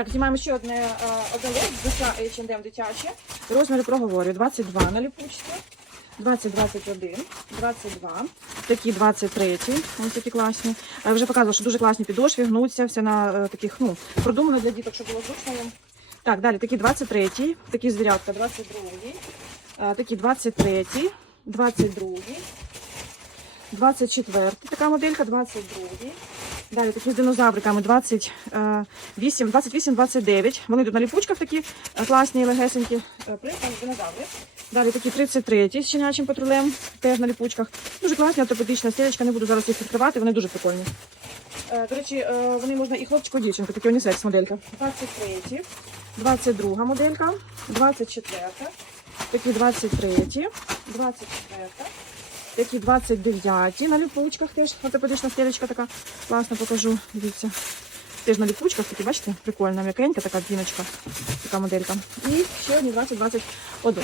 Так, знімаємо ще одне е, лот, дитя H&M дитяче. Розміри проговорю. 22 на ліпучці, 20, 21, 22, такі 23, ось такі класні. Я вже показувала, що дуже класні підошві, гнуться, все на е, таких, ну, продумано для діток, щоб було зручно. Так, далі такі 23, такі звірятка 22, е, такі 23, 22, 24, така моделька 22. Далі такі з динозавриками 28, 28, 29. Вони тут на ліпучках такі е, класні, легесенькі. Е, Принт динозаври. Далі такі 33 з щенячим патрулем, теж на ліпучках. Дуже класні, ортопедична стілечка, не буду зараз їх відкривати, вони дуже прикольні. Е, До речі, вони можна і хлопчику, і дівчинку, такі унісекс моделька. 23, 22 моделька, 24, такі 23, 24, такі 29 на ліпучках теж Оце подивіться, стілечка така. Класно покажу, дивіться. Теж на ліпучках такі, бачите, прикольна, м'якенька така піночка, така моделька. І ще одні 20-21.